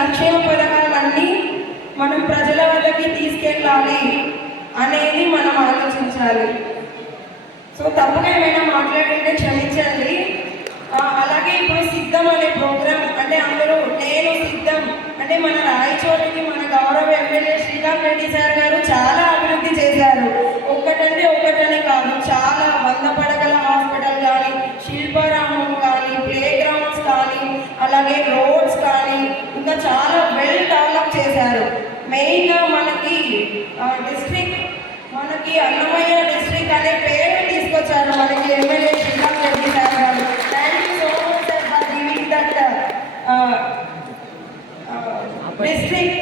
సంక్షేమ పథకాలన్నీ మనం ప్రజల వద్దకి తీసుకెళ్ళాలి అనేది మనం ఆలోచించాలి. సో తప్పుగా ఏమైనా మాట్లాడింటే క్షమించండి. అలాగే ఇప్పుడు సిద్ధం అనే ప్రోగ్రామ్, అంటే అందరూ నేను సిద్ధం అంటే మన రాయచోటికి మన గౌరవ ఎమ్మెల్యే శ్రీకాంత్ రెడ్డి సార్ గారు చాలా అభివృద్ధి చేశారు. ఒక్కటంటే ఒక్కటని కాదు, చాలా 100 పడకల హాస్పిటల్ కానీ, శిల్పారామం కానీ, ప్లే గ్రౌండ్స్ కానీ, అలాగే రోడ్స్ కానీ ఇంకా చాలా వెల్ డెవలప్ చేశారు. మెయిన్గా మనకి మనకి అన్నమయ్య డిస్ట్రిక్ట్ అనే పేరు తీసుకొచ్చారు మనకి ఎమ్మెల్యే శ్రీకాంత్ రెడ్డి సార్ గారు. Thank you so much sir for giving that district